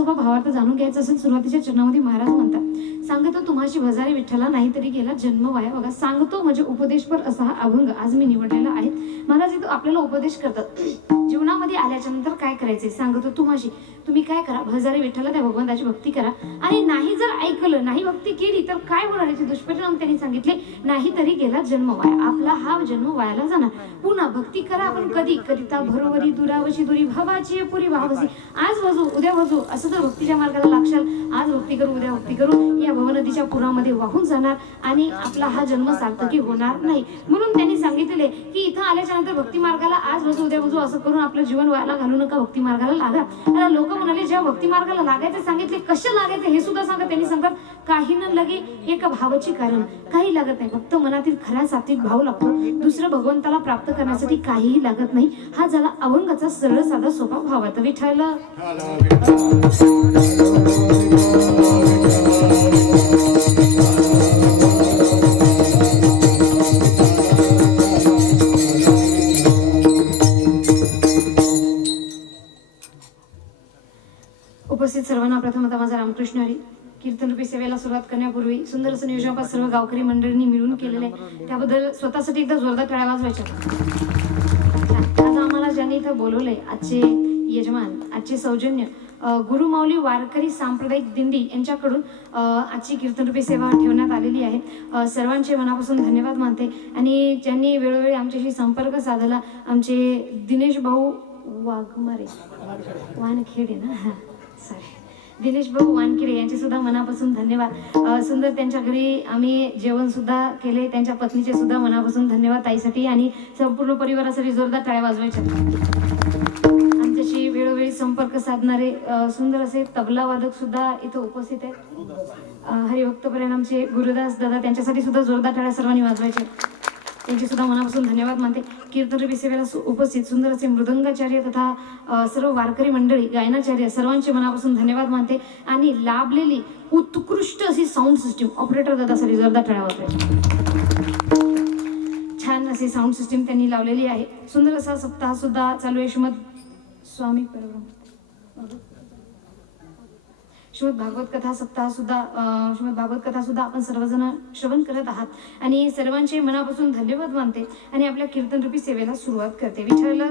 सरळ साधा भावार्थ जाणून घ्यायचा असेल सुरुवातीच्या चरणामध्ये महाराज म्हणतात सांगता तुम्हाशी भजारी विठ्ठला नाही तरी गेला जन्म वाया. बघा सांगतो म्हणजे उपदेशपर असा हा अभंग आज मी निवडलेला आहे. महाराज इथं आपल्याला उपदेश करतात. जीवनामध्ये आल्याच्यानंतर काय करायचंय? सांगतो तुम्हाशी. तुम्ही काय करा? भजारी विठ्ठला त्या भगवंताची भक्ती करा. आणि नाही जर ऐकलं नाही भक्ती केली तर काय होणार याचे दुष्परिणाम त्यांनी सांगितले? नाही तरी गेला जन्म वाया. आपला हा जन्म वायाला जाणार. पुन्हा भक्ती करा आपण कधी? करिता भरोवरी दुरावशी दुरी भावाची पुरी भावाची. आज वजू उद्या वजू. असं जर भक्तीच्या मार्गाला लागशाल. आज भक्ती करू उद्या भक्ती करू. या नदीच्या पुरामध्ये वाहून जाणार आणि आपला हा जन्म सार्थकी होणार नाही. म्हणून त्यांनी सांगितले की इथं आल्याच्यानंतर भक्ती मार्गाला आज बसू उद्या बसू असं करून आपलं जीवन व्हायला घालू नका भक्ती मार्गाला लागा. आता लोक म्हणाले जेव्हा भक्ती मार्गाला लागायचे सांगितले कसे लागायचे हे सुद्धा सांगत त्यांनी सांगतात काही न लगे एका भावाची कारण काही लागत नाही. फक्त मनातील खऱ्या सात्विक भाव लागतो. दुसरं भगवंताला प्राप्त करण्यासाठी काहीही लागत नाही. हा झाला अवंगाचा सरळ साधा सोपा भावात विठ्ठल. माझा कीर्तन हरी कीर्तनरूपी सेवेला सुरुवात करण्यापूर्वी सुंदर असं नियोजन सर्व गावकरी मंडळींनी मिळून केलेलं आहे. त्याबद्दल स्वतःसाठी एकदा जोरदार टाळ्या वाजवायच्या. आज आम्हाला ज्यांनी इथं बोलवलंय आजचे यजमान आजचे सौजन्य गुरुमाऊली वारकरी सांप्रदायिक दिंडी यांच्याकडून आजची कीर्तनरूपी सेवा ठेवण्यात आलेली आहे. सर्वांचे मनापासून धन्यवाद मानते. आणि ज्यांनी वेळोवेळी आमच्याशी संपर्क साधला आमचे दिनेश भाऊ वाघमारे. वानखेडे ना? हां सॉरी दिनेश भाऊ वानखेडे यांचे सुद्धा मनापासून धन्यवाद. सुंदर त्यांच्या घरी आम्ही जेवण सुद्धा केले त्यांच्या पत्नीचे सुद्धा मनापासून धन्यवाद ताईसाठी आणि संपूर्ण परिवारासाठी जोरदार टाळ्या वाजवायच्या. आमच्याशी वेळोवेळी संपर्क साधणारे सुंदर असे तबला वादक सुद्धा इथं उपस्थित आहेत. हरिभक्त परिणामचे आमचे गुरुदास दादा त्यांच्यासाठी सुद्धा जोरदार टाळ्या सर्वांनी वाजवायचे. त्यांचे सुद्धा मनापासून धन्यवाद मानते. कीर्तन सेवेला सु- उपस्थित सुंदर असे मृदंगाचार्य तथा सर्व वारकरी मंडळी गायनाचार्य सर्वांचे मनापासून धन्यवाद मानते आणि लाभलेली उत्कृष्ट अशी साऊंड सिस्टीम ऑपरेटर दादासाठी जोरदार टाळ्या छान अशी साऊंड सिस्टीम त्यांनी लावलेली आहे. सुंदर असा सप्ताह सुद्धा चालू आहे. श्रीमद स्वामी परब्रह्म. श्रीमद भागवत कथा सप्ताह सुद्धा श्रीमद भागवत कथा सुद्धा आपण सर्वजण श्रवण करत आहात. आणि सर्वांचे मनापासून धन्यवाद मानते आणि आपल्या कीर्तनरूपी सेवेला सुरुवात करते. विचारलं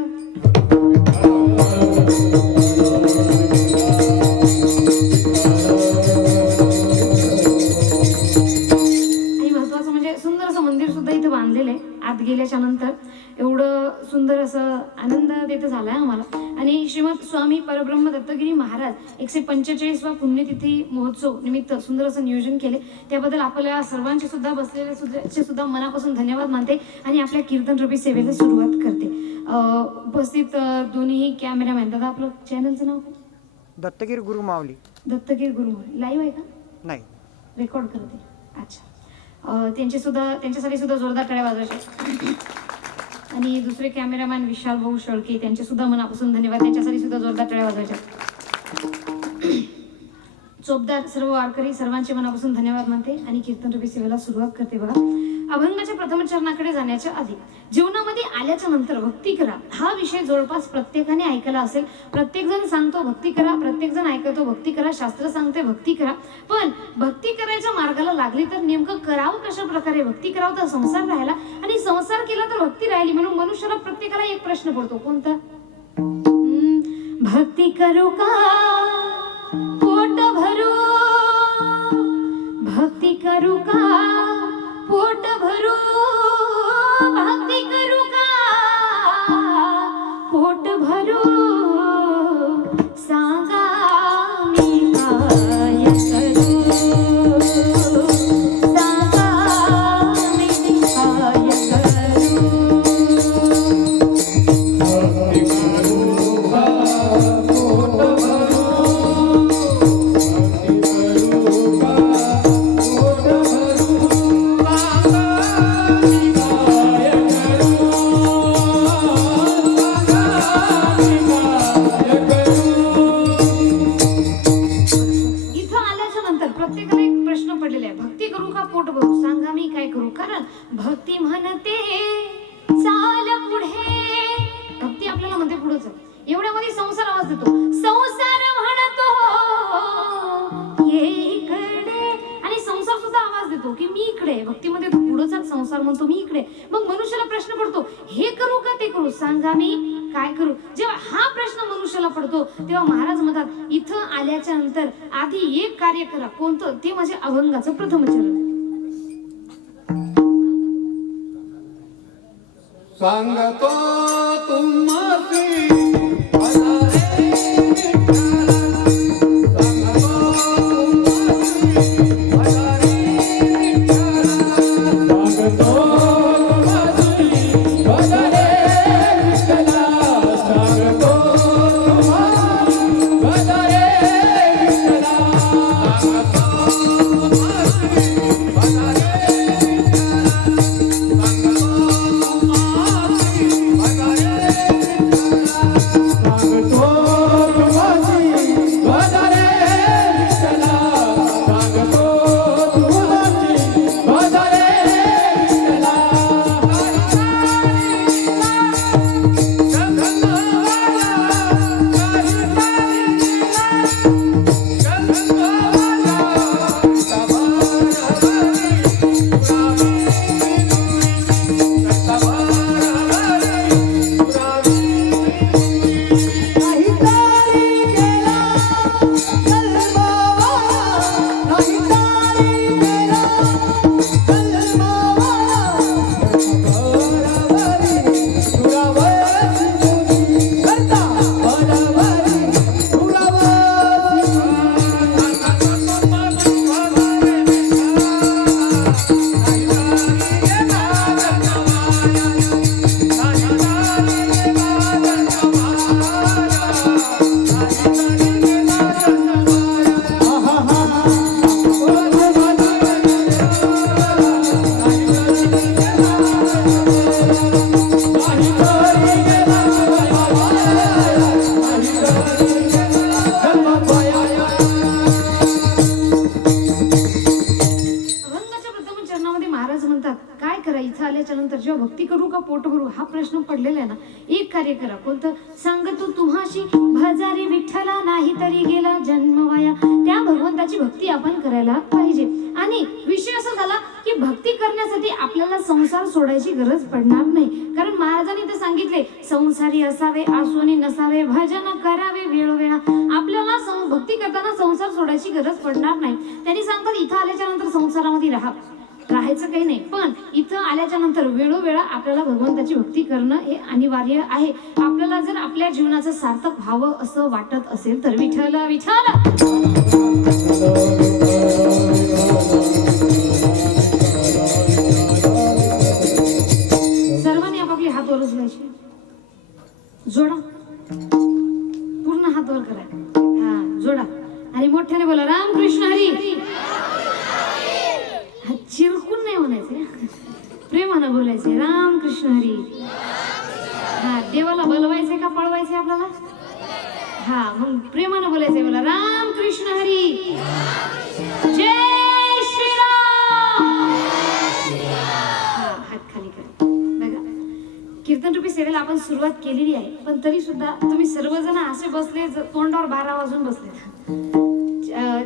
आणि महत्वाचं म्हणजे सुंदर असं मंदिर सुद्धा इथं बांधलेलं आहे. आत गेल्याच्यानंतर एवढं सुंदर असं आनंद तिथं झालाय आम्हाला. आणि श्रीमद स्वामी परब्रह्म दत्तगिरी महाराज एकशे पंचेचाळीसवा पुण्यतिथी महोत्सव निमित्त सुंदर असं नियोजन केले. त्याबद्दल आपल्या सर्वांचे सुद्धा बसलेले सुद्धा सुद्धा मनापासून धन्यवाद मानते आणि आपल्या कीर्तन रूपी सेवेला सुरुवात करते. उपस्थित दोन्ही कॅमेरामॅन दादा आपलं चॅनलचं नाव काय? दत्तगिरी गुरु माऊली. दत्तगिरी गुरु लाईव्ह आहे का? नाही. रेकॉर्ड करते. अच्छा. त्यांचे सुद्धा त्यांच्यासाठी सुद्धा जोरदार टाळ्या वाजवायचे आणि दुसरे कॅमेरामॅन विशाल भाऊ शेळके त्यांचे सुद्धा मनापासून धन्यवाद. त्यांच्यासाठी सुद्धा जोरदार टाळ्या वाजवायच्या. चोपदार सर्व वारकरी सर्वांचे मनापासून धन्यवाद मानते आणि कीर्तन रूपी सेवेला सुरुवात करते बघा. अभंगाच्या प्रथम चरणाकडे जाण्याच्या आधी जीवनामध्ये आल्याच्यानंतर भक्ती करा. हा विषय जवळपास प्रत्येकाने ऐकला असेल. प्रत्येक जण सांगतो भक्ती करा. प्रत्येक जण ऐकतो भक्ती करा. शास्त्र सांगते भक्ती करा. पण भक्ती करायच्या मार्गाला लागली तर नेमकं करावं कशा प्रकारे भक्ती करावं तर संसार राहायला संसार केला तर भक्ती राहिली. म्हणून मनुष्याला प्रत्येकाला एक प्रश्न पडतो. कोणता? भक्ती करू का? पोट भरू? भक्ती करू का? पोट भरू? भक्ती करू का? पोट भरू? म्हणजे अभंगाचं प्रथम चरण सांगतो सांगतो भजारी विठ्ठला नाही तरी गेला जन्म वाया. त्या भगवंताची भक्ती आपण करायला पाहिजे. आणि विषय असा झाला की भक्ती करण्यासाठी आपल्याला संसार सोडायची गरज पडणार नाही. कारण महाराजांनी ते सांगितले संसारी असावे आसुनी नसावे भजन करावे वेळोवेळा आपल्याला सं- भक्ती करताना संसार सोडायची गरज पडणार नाही. त्यांनी सांगतात इथं आल्याच्यानंतर संसारामध्ये राहा. राहायचं काही नाही. पण इथं आल्याच्यानंतर वेळोवेळा आपल्याला भगवंताची भक्ती करणं हे अनिवार्य आहे. आपल्याला जर आपल्या जीवनाचं सार्थक व्हावं असं वाटत असेल तर विठ्ठल विठ्ठल! सर्वांनी आपापले हात वरच घ्यायचे. जोडा. पूर्ण हात वर करा. हा जोडा. आणि मोठ्याने बोला राम कृष्ण हरी. चिरकून नाही म्हणायचे प्रेमानं बोलायचे राम कृष्ण हरी. हा देवाला बोलवायचे का पळवायचे आपल्याला? हा मग प्रेमानं बोलायचे बोला. राम कृष्ण हरी. जय खाली कीर्तन रूपी सेवेला आपण सुरुवात केलेली आहे पण तरी सुद्धा तुम्ही सर्वजण असे बसले तोंडावर बारा वाजून बसले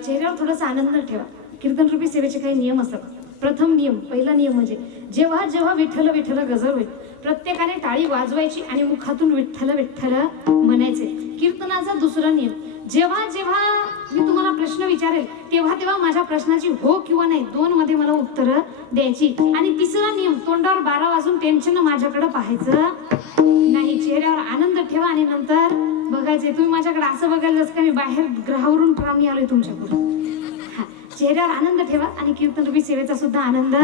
चेहऱ्यावर थोडासा आनंद ठेवा. कीर्तन रूपी सेवेचे काही नियम असतात. प्रथम नियम पहिला नियम म्हणजे जेव्हा जेव्हा विठ्ठल विठ्ठल गजर होईल प्रत्येकाने टाळी वाजवायची आणि मुखातून विठ्ठल विठ्ठल म्हणायचे. कीर्तनाचा दुसरा नियम जेव्हा जेव्हा मी तुम्हाला प्रश्न विचारेल तेव्हा तेव्हा माझ्या प्रश्नाची हो किंवा नाही दोन मध्ये मला उत्तरं द्यायची. आणि तिसरा नियम तोंडावर बारा वाजून टेन्शन माझ्याकडे पाहायचं नाही. चेहऱ्यावर आनंद ठेवा आणि नंतर बघायचे तुम्ही माझ्याकडे असं बघायला जसं का मी बाहेर ग्रहावरून प्राणी आलोय तुमच्याकडून चेहऱ्यावर आनंद ठेवा आणि कीर्तन रूपी सेवेचा सुद्धा आनंद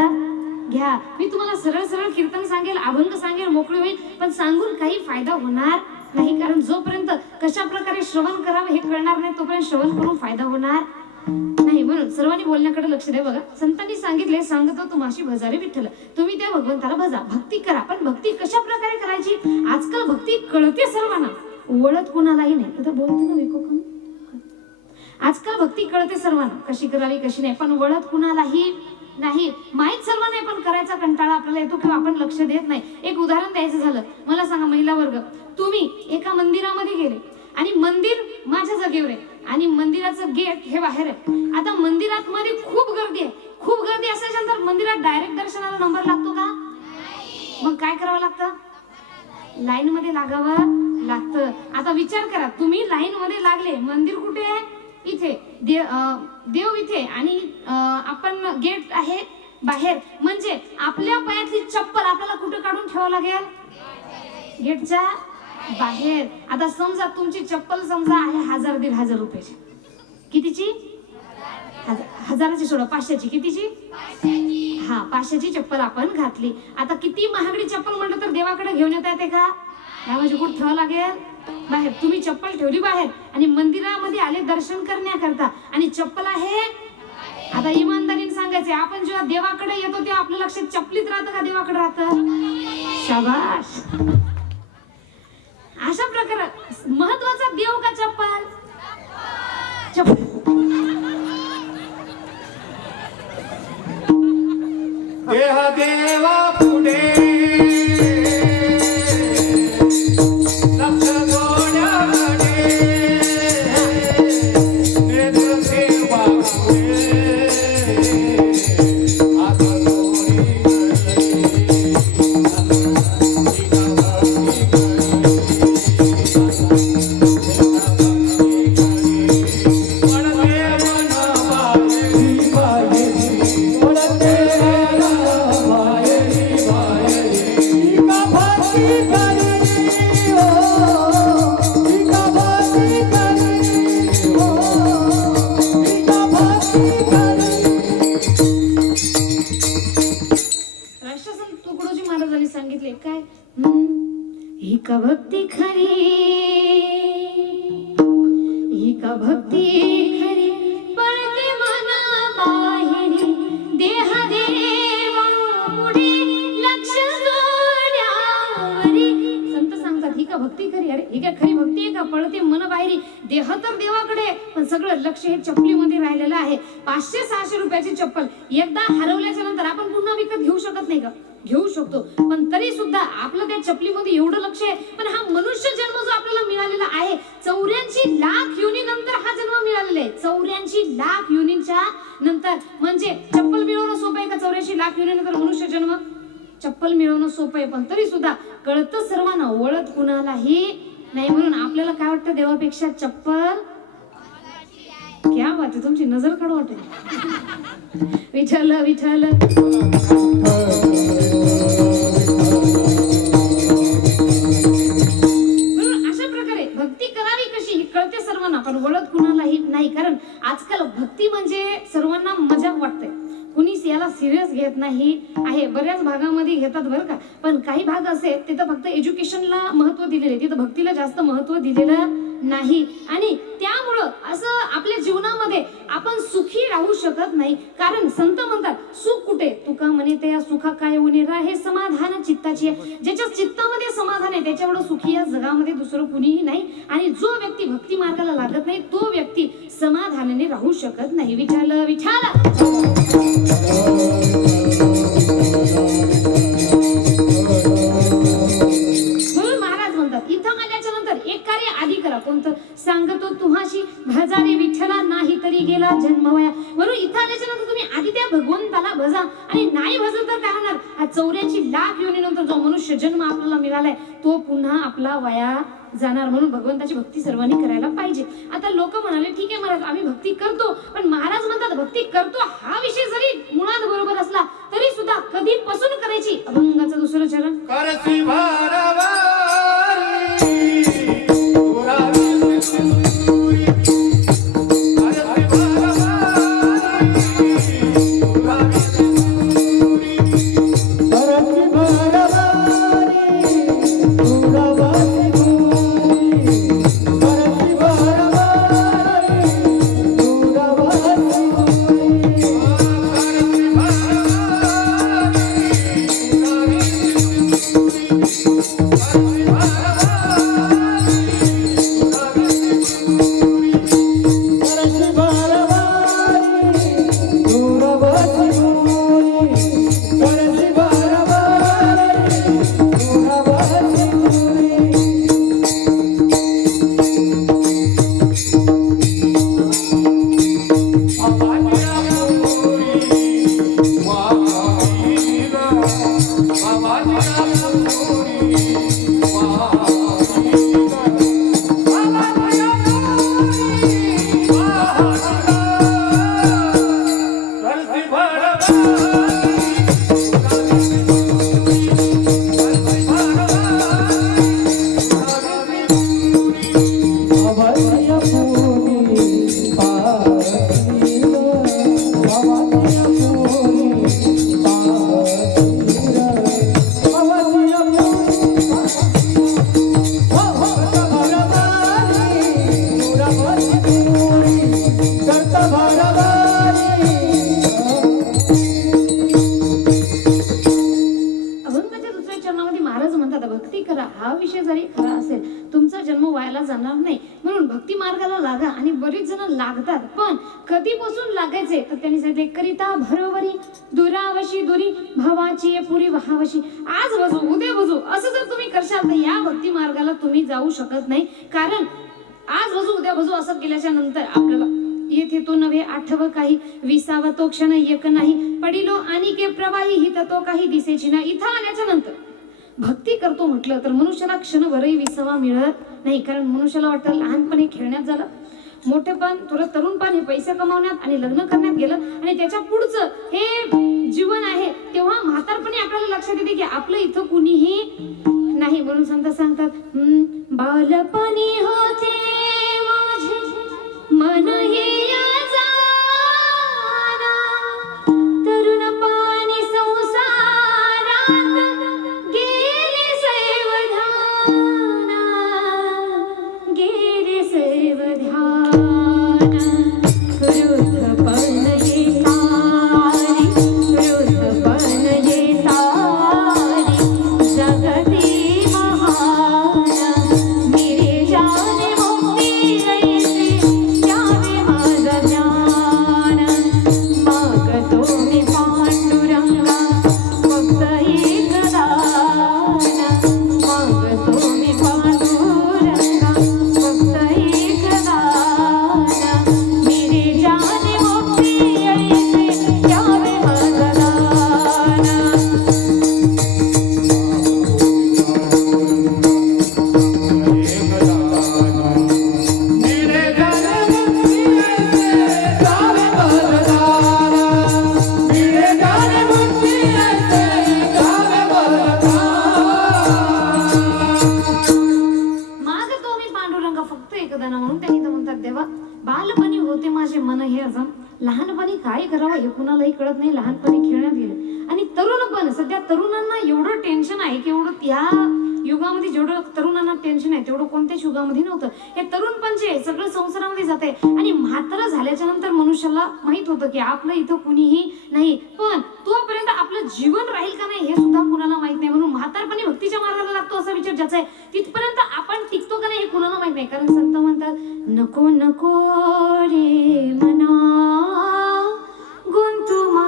घ्या. मी तुम्हाला सरळ सरळ कीर्तन सांगेल अभंग सांगेल मोकळी होईल पण सांगून काही फायदा होणार नाही. कारण जोपर्यंत कशा प्रकारे श्रवण करावं हे कळणार नाही तोपर्यंत श्रवण करून फायदा होणार नाही. म्हणून सर्वांनी बोलण्याकडे लक्ष द्या बघा. संतांनी सांगितले सांगतो तुम्हाशी भजारे विठ्ठल. तुम्ही त्या भगवंताला भजा. भक्ती करा पण भक्ती कशा प्रकारे करायची? आजकाल भक्ती कळते सर्वांना. ओळख कोणालाही नाही. आता बोलतो ना विको आजकाल भक्ती कळते सर्वांना. कशी करावी कशी नाही. पण वळत कुणालाही नाही. माहीत सर्व नाही पण करायचा कंटाळा आपल्याला येतो किंवा आपण लक्ष देत नाही. एक उदाहरण द्यायचं झालं. मला सांगा महिला वर्ग. तुम्ही एका मंदिरामध्ये गेले आणि मंदिर माझ्या जागेवर आहे आणि मंदिराचं गेट हे बाहेर आहे. आता मंदिरात मध्ये खूप गर्दी आहे. खूप गर्दी असल्याच्यानंतर मंदिरात डायरेक्ट दर्शनाला नंबर लागतो का? मग काय करावं लागतं? लाईन मध्ये लागावं लागतं. आता विचार करा. तुम्ही लाईन मध्ये लागले. मंदिर कुठे आहे? इथे देव देव इथे आणि आपण गेट आहे बाहेर. म्हणजे आपल्या पायातली चप्पल आपल्याला कुठे काढून ठेवावं लागेल? गेटच्या बाहेर. आता समजा तुमची चप्पल समजा आहे हजार दीड हजार रुपयाची. कितीची? हजार- हजाराची सोडा पाचशेची. कितीची? हा पाचशेची चप्पल आपण घातली. आता किती महागडी चप्पल म्हटलं तर देवाकडे घेऊन येता येते का? म्हणजे कुठं ठेवावं लागेल. बाहेर तुम्ही चप्पल ठेवली बाहेर आणि मंदिरामध्ये आले दर्शन करण्याकरता. आणि चप्पल आहे? आता इमानदारीने सांगायचे आपण जेव्हा देवाकडे येतो तेव्हा आपलं लक्ष चपलीत राहतं का देवाकडे राहतं? शाबाश अशा प्रकारे महत्त्वाचा देव का चप्पल? चप्पल. देवा पुढे ही का चप्पल एकदा हरवल्याच्या नंतर आपण पुन्हा विकत घेऊ शकत नाही का? घेऊ शकतो. पण तरी सुद्धा आपलं त्या चपलीमध्ये एवढं लक्ष आहे. पण हा मनुष्य जन्म जो आपल्याला मिळालेला आहे चौऱ्याऐंशी लाख युनी नंतर हा जन्म मिळालेला आहे. चौऱ्याऐंशी लाख युनीच्या नंतर. म्हणजे चप्पल मिळवणं सोपं आहे का चौऱ्याऐंशी लाख युनी नंतर मनुष्य जन्म? चप्पल मिळवणं सोपं आहे पण तरी सुद्धा कळतं सर्वांना ओळख कुणालाही नाही. म्हणून आपल्याला काय वाटतं? देवापेक्षा चप्पल क्या बात आहे तुमची नजर काढू वाटेल. विठ्ठल विठ्ठल. म्हणून अशा प्रकारे भक्ती करावी कशी ही कळते सर्वांना पण ओळख कुणालाही नाही कारण आजकाल भक्ती म्हणजे सर्वांना मजाक वाटते कुणीच याला सिरियस घेत नाही आहे बऱ्याच भागामध्ये घेतात बरं का. पण काही भाग असे तिथं फक्त एज्युकेशनला महत्त्व दिलेले तिथं भक्तीला जास्त महत्त्व दिलेलं नाही. आणि त्यामुळं असं आपल्या जीवनामध्ये आपण सुखी राहू शकत नाही. कारण संत म्हणतात सुख कुठे? तुका म्हणे त्या सुखा काय उनिरा हे समाधान चित्ताची आहे. ज्याच्या चित्तामध्ये समाधान आहे त्याच्या सुखी या जगामध्ये दुसरं कुणीही नाही. आणि जो व्यक्ती भक्ती मार्गाला लागत नाही तो व्यक्ती समाधानाने राहू शकत नाही. विचारलं विचार कोणतं? सांगतो तुहाशी भजारे विठ्ठला नाही तरी गेला जन्मवया. म्हणून इथं आल्याच्यानंतर तुम्ही आधी त्या भगवंताला भजा. आणि नाही भजल तर काय होणार? हा चौऱ्याची लाख योनीनंतर जो मनुष्य जन्म आपल्याला मिळालाय तो पुन्हा आपला वया जाणार. म्हणून भगवंताची भक्ती सर्वांनी करायला पाहिजे. आता लोक म्हणाले ठीक आहे महाराज आम्ही भक्ती करतो. पण महाराज म्हणतात भक्ती करतो हा विषय जरी मुळात बरोबर असला तरी सुद्धा कधीपासून करायची? अभंगाचं दुसरं चरण. Thank दुरावशी दोन्ही भावाची पुरी वहावशी. आज बजू उद्या बजू असं जर तुम्ही करशाल तर या भक्ती मार्गाला तुम्ही जाऊ शकत नाही. कारण आज बजू उद्या बजू असं केल्याच्यानंतर आपल्याला येथे तो नव्हे आठव काही विसावा तो क्षण एक नाही. पडिलो आणि के प्रवाही हित तो काही दिसेची ना इथं आल्याच्यानंतर भक्ती करतो म्हटलं तर मनुष्याला क्षणभरही विसावा मिळत नाही. कारण मनुष्याला वाटतं लहानपणी खेळण्यात झालं मोठेपण थोडं तरुणपण हे पैसे कमावण्यात आणि लग्न करण्यात गेलं आणि त्याच्या पुढचं हे जीवन आहे तेव्हा म्हातारपणी आपल्याला लक्षात येते की आपलं इथं कुणीही नाही म्हणून सांगता सांगतात बालपणी होते माझे मन जाते. आणि म्हातारं झाल्याच्यानंतर मनुष्याला माहीत होतं की आपलं इथं कुणीही नाही. पण तोपर्यंत आपलं जीवन राहील का नाही हे सुद्धा कुणाला माहीत नाही. म्हणून म्हातारपणी भक्तीच्या मार्गाला लागतो असा विचार ज्याचा आहे. तिथपर्यंत आपण टिकतो का नाही हे कुणाला माहीत नाही. कारण संत म्हणतात नको नको रे मना गुंतुमा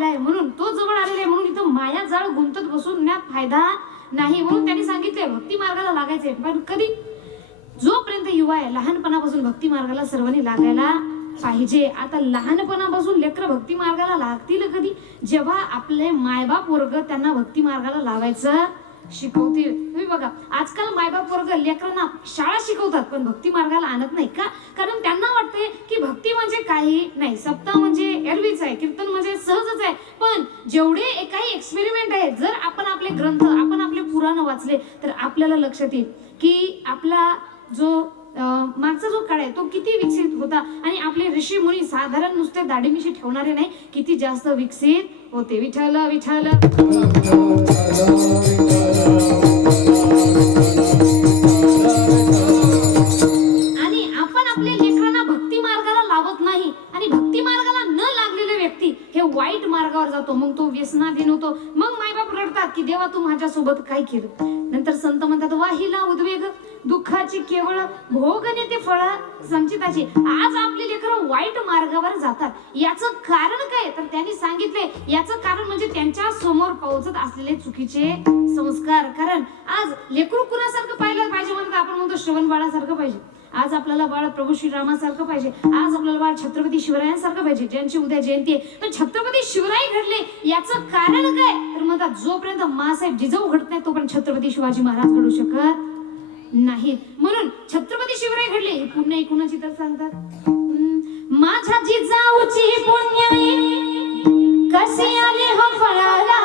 आलेला आहे. म्हणून तो जवळ आलेला आहे. म्हणून इथं माया जाळ गुंतत बसून फायदा नाही. म्हणून त्यांनी सांगितलंय भक्ती मार्गाला लागायचंय पण कधी जोपर्यंत युवा आहे लहानपणापासून भक्ती मार्गाला सर्वांनी लागायला पाहिजे. आता लहानपणापासून लेकर भक्ती मार्गाला लागतील कधी? जेव्हा आपले मायबाप वर्ग त्यांना भक्ती मार्गाला लावायचं शिकवतील. तुम्ही बघा आजकाल मायबाप वर्ग लेकरांना शाळा शिकवतात पण भक्ती मार्गाला आणत नाही का? कारण त्यांना वाटते की भक्ती म्हणजे काही नाही. सप्ताह म्हणजे एरवीच आहे कीर्तन म्हणजे सहजच आहे. पण जेवढे काही एक्सपेरिमेंट आहेत जर आपण आपले ग्रंथ आपण आपले पुराण वाचले तर आपल्याला लक्षात येईल की आपला जो मागचा जो काळ आहे तो किती विकसित होता आणि आपले ऋषी मुनी साधारण नुसते दाढीमिशी ठेवणारे नाही किती जास्त विकसित होते. विठ्ठल विठ्ठल की देवा तू माझ्यासोबत काय केलं? नंतर संत म्हणतात वाहिला उद्वेग दुःखाची केवळ भोग ते फळ संचिताची आज आपली लेकरं वाईट मार्गावर जातात. याचं कारण काय? तर त्यांनी सांगितले याचं कारण म्हणजे त्यांच्यासमोर पोहोचत असलेले चुकीचे संस्कार. कारण आज लेकरू कुणासारखं पाहिलं पाहिजे म्हणतात? आपण म्हणतो श्रवण बाळासारखं पाहिजे. आज आपल्याला बाळ प्रभू श्रीरामासारखं पाहिजे. आज आपल्याला बाळ छत्रपती शिवरायांसारखं पाहिजे. ज्यांची उद्या जयंती आहे पण छत्रपती शिवराय घडले. याचं कारण काय? तर म्हणतात जोपर्यंत मासाहेब जिजाऊ घडत नाही तोपर्यंत छत्रपती शिवाजी महाराज घडू शकत नाहीत. म्हणून छत्रपती शिवराय घडले. हे पुण्य ऐकूनच तर सांगतात? हम्म, माझ्या जिजाऊची पुण्य कसे आले हो फळाला?